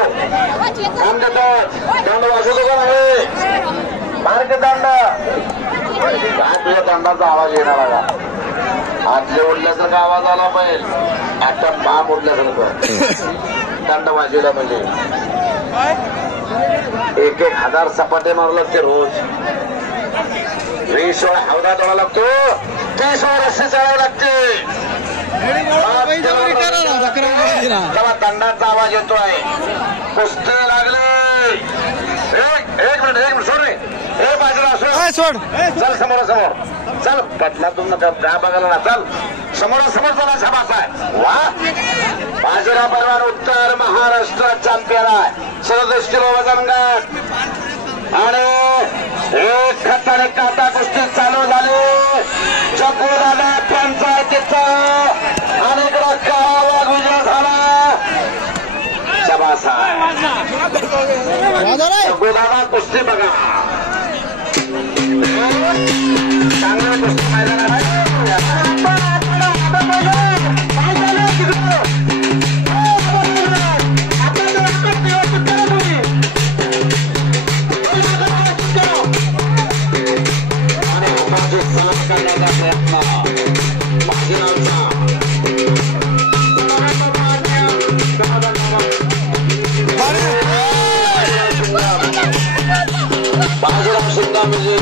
काम देतात दंड वाजवतो कोण आहे मार्ग दंड काय तुझ्या दंडाचा आवाज येणार आला आतले उडल्यासारखा आवाज आला पाहिजे आता बाम उडल्यासारखं दंड वाजवला म्हणजे 1,000 सपाटे मारू लागते रोज 20 वेळा हौदा धुवा लागतो 30 वेळा रस्ते चालावं लागते तेव्हा दंडाचा आवाज येतोय कुस्ती लागले एक मिनिट सोड रे हे बाजूला सोड चल समोर चल पटलातून काय बघायला ना चल समोर चला सभास आहे वा बाजीराव पैलवान उत्तर महाराष्ट्र चॅम्पियन आहे 37 किलो वजन गट आणि एक खत आणि काटा कुस्ती चालू झाली चकोदादा पंचायतीचा आणि इकडं काळा विजय झाला शबास चकोदादा कुस्ती बघा चांगलं कुस्ती मैदानात आहे बाजीराव शिंगा म्हणजे